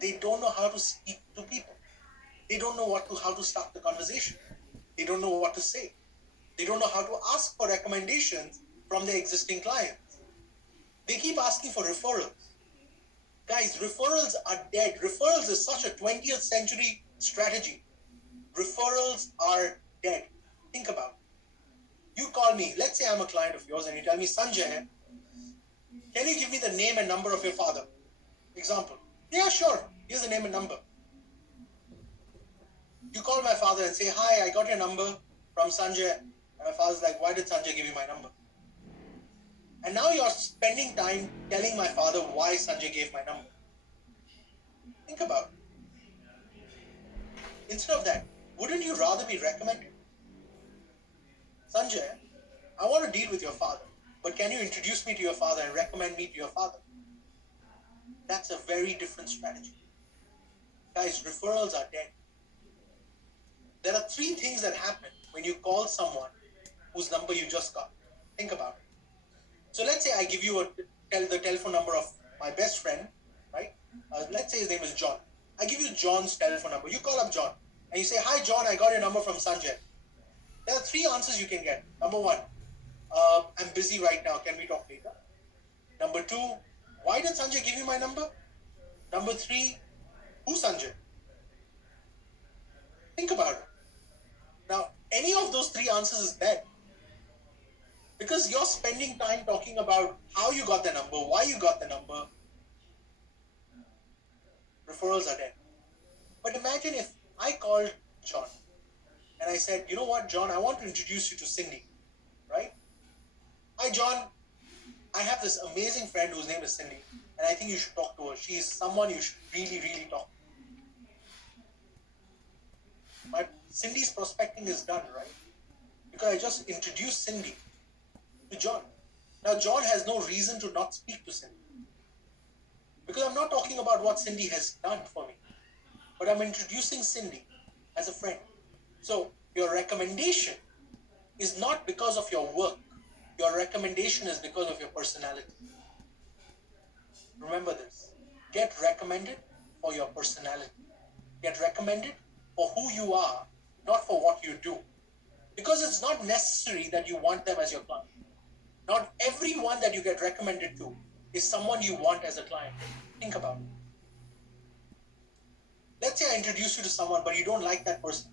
They don't know how to speak to people. They don't know how to start the conversation. They don't know what to say. They don't know how to ask for recommendations from their existing clients. They keep asking for referrals. Guys, referrals are dead. Referrals is such a 20th century strategy. Referrals are dead. Think about it. You call me, let's say I'm a client of yours, and you tell me, Sanjay, can you give me the name and number of your father? Example. Yeah, sure. Here's the name and number. You call my father and say, hi, I got your number from Sanjay. And my father's like, why did Sanjay give you my number? And now you're spending time telling my father why Sanjay gave my number. Think about it. Instead of that, wouldn't you rather be recommended? Sanjay, I want to deal with your father, but can you introduce me to your father and recommend me to your father? That's a very different strategy. Guys, referrals are dead. There are three things that happen when you call someone whose number you just got. Think about it. So let's say I give you the telephone number of my best friend, right? Let's say his name is John. I give you John's telephone number. You call up John and you say, hi, John, I got your number from Sanjay. There are three answers you can get. Number one, I'm busy right now. Can we talk later? Number two, why did Sanjay give you my number? Number three, who's Sanjay? Think about it. Now, any of those three answers is bad. Because you're spending time talking about how you got the number, why you got the number. Referrals are dead. But imagine if I called John and I said, you know what, John, I want to introduce you to Cindy, right? Hi, John. I have this amazing friend whose name is Cindy, and I think you should talk to her. She is someone you should really, really talk to. But Cindy's prospecting is done, right? Because I just introduced Cindy to John. Now, John has no reason to not speak to Cindy. Because I'm not talking about what Cindy has done for me, but I'm introducing Cindy as a friend. So, your recommendation is not because of your work. Your recommendation is because of your personality. Remember this. Get recommended for your personality. Get recommended for who you are, not for what you do. Because it's not necessary that you want them as your client. Not everyone that you get recommended to is someone you want as a client. Think about it. Let's say I introduce you to someone, but you don't like that person.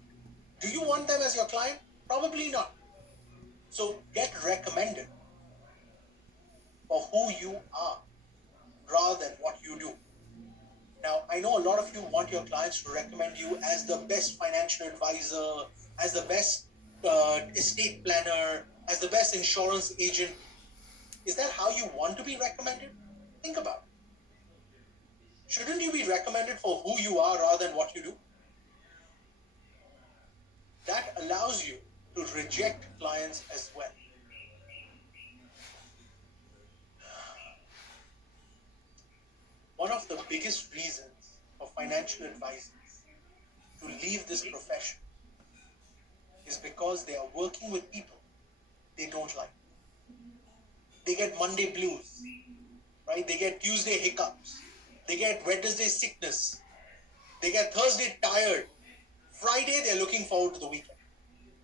Do you want them as your client? Probably not. So get recommended for who you are rather than what you do. Now, I know a lot of you want your clients to recommend you as the best financial advisor, as the best estate planner, as the best insurance agent. Is that how you want to be recommended? Think about it. Shouldn't you be recommended for who you are rather than what you do? That allows you to reject clients as well. One of the biggest reasons for financial advisors to leave this profession is because they are working with people they don't like. They get Monday blues, right? They get Tuesday hiccups. They get Wednesday sickness. They get Thursday tired. Friday, they're looking forward to the weekend.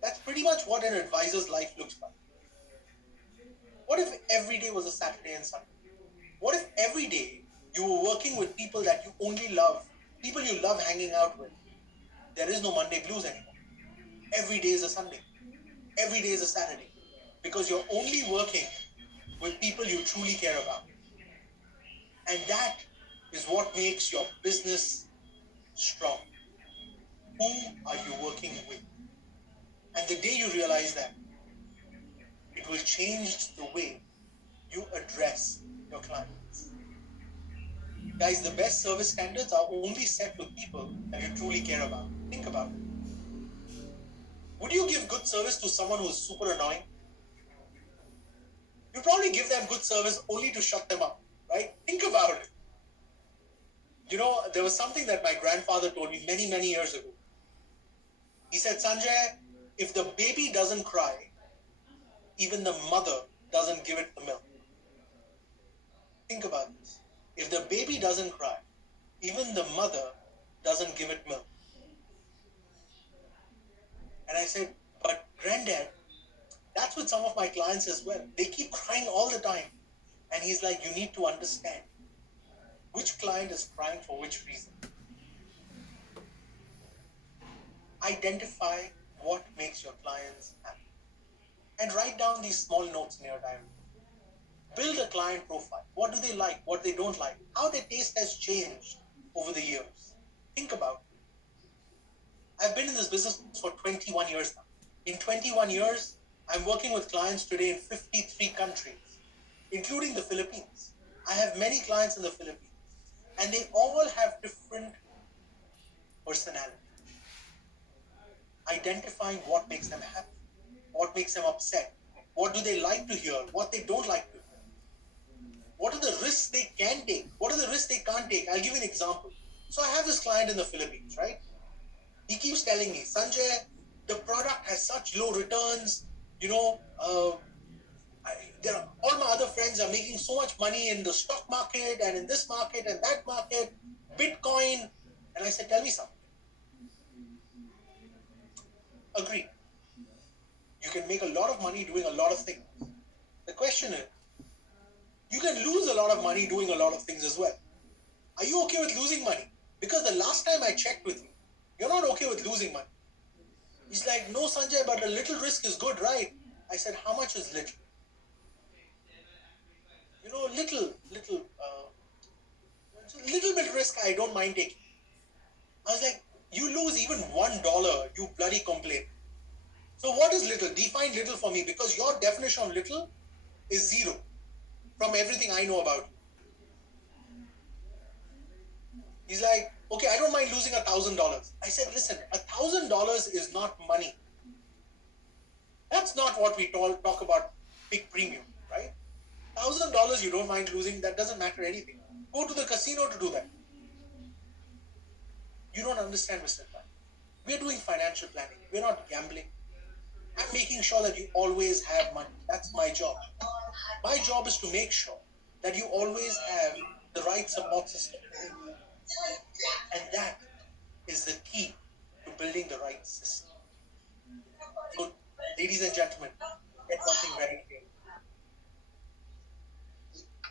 That's pretty much what an advisor's life looks like. What if every day was a Saturday and Sunday? What if every day you were working with people that you only love, people you love hanging out with? There is no Monday blues anymore. Every day is a Sunday. Every day is a Saturday. Because you're only working with people you truly care about. And that is what makes your business strong. Who are you working with? And the day you realize that, it will change the way you address your clients. Guys, the best service standards are only set with people that you truly care about. Think about it. Would you give good service to someone who is super annoying? You probably give them good service only to shut them up, right? Think about it. You know, there was something that my grandfather told me many, many years ago. He said, Sanjay, if the baby doesn't cry, even the mother doesn't give it the milk. Think about this. If the baby doesn't cry, Even the mother doesn't give it milk. And I said, but granddad, that's with some of my clients as well. They keep crying all the time. And he's like, you need to understand which client is crying for which reason. Identify what makes your clients happy. And write down these small notes in your diary. Build a client profile. What do they like? What they don't like? How their taste has changed over the years. Think about it. I've been in this business for 21 years now. In 21 years, I'm working with clients today in 53 countries, including the Philippines. I have many clients in the Philippines, and they all have different personalities. Identifying what makes them happy, what makes them upset, what do they like to hear, what they don't like to hear, what are the risks they can take, what are the risks they can't take. I'll give you an example. So I have this client in the Philippines, right? He keeps telling me, Sanjay, the product has such low returns, you know, all my other friends are making so much money in the stock market and in this market and that market, Bitcoin. And I said, tell me something. Agree. You can make a lot of money doing a lot of things. The question is, you can lose a lot of money doing a lot of things as well. Are you okay with losing money? Because the last time I checked with you, you're not okay with losing money. He's like, no, Sanjay, but a little risk is good, right? I said, how much is little? Little bit risk I don't mind taking. I was like, you lose even $1, you bloody complain. So what is little? Define little for me, because your definition of little is zero from everything I know about you. He's like, okay, I don't mind losing $1,000. I said, listen, $1,000 is not money. That's not what we talk about big premium, right? $1,000 you don't mind losing, that doesn't matter anything. Go to the casino to do that. You don't understand, Mr. Klein. We're doing financial planning. We're not gambling. I'm making sure that you always have money. That's my job. My job is to make sure that you always have the right support system. And that is the key to building the right system. So, ladies and gentlemen, get one thing very clear.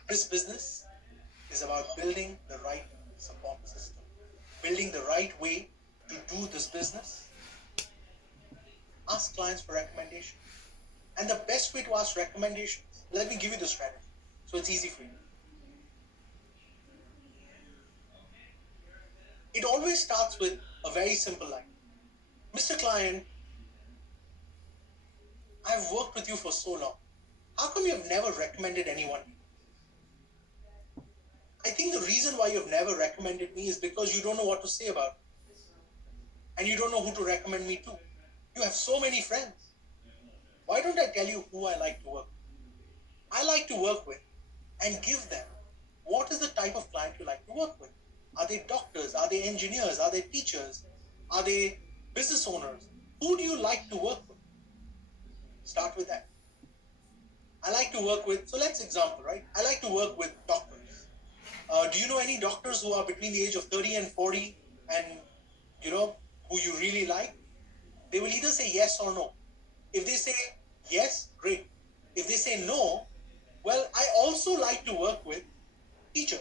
This business is about building the right support system, building the right way to do this business. Ask clients for recommendations. And the best way to ask recommendations, let me give you the strategy so it's easy for you. It always starts with a very simple line. Mr. Client, I've worked with you for so long. How come you have never recommended anyone? I think the reason why you've never recommended me is because you don't know what to say about it. And you don't know who to recommend me to. You have so many friends. Why don't I tell you who I like to work with? I like to work with and give them what is the type of client you like to work with. Are they doctors? Are they engineers? Are they teachers? Are they business owners? Who do you like to work with? Start with that. I like to work with, so let's example, right? I like to work with doctors. Do you know any doctors who are between the age of 30 and 40 and, who you really like? They will either say yes or no. If they say yes, great. If they say no, well, I also like to work with teachers.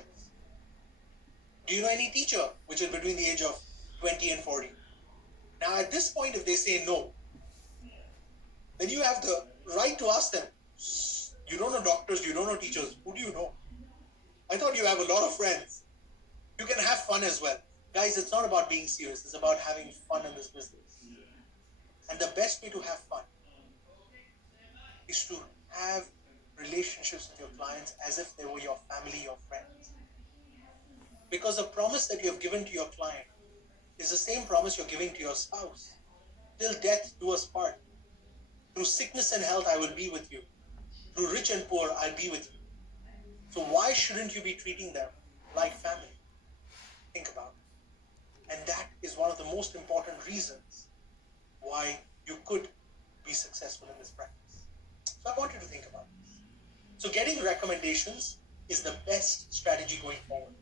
Do you know any teacher which is between the age of 20 and 40? Now, at this point, if they say no, then you have the right to ask them, you don't know doctors, you don't know teachers, who do you know? I thought you have a lot of friends. You can have fun as well. Guys, it's not about being serious, it's about having fun in this business. And the best way to have fun is to have relationships with your clients as if they were your family, your friends. Because the promise that you have given to your client is the same promise you're giving to your spouse. Till death do us part. Through sickness and health, I will be with you. Through rich and poor, I'll be with you. So why shouldn't you be treating them like family? Think about it. And that is one of the most important reasons why you could be successful in this practice. So I want you to think about this. So getting recommendations is the best strategy going forward.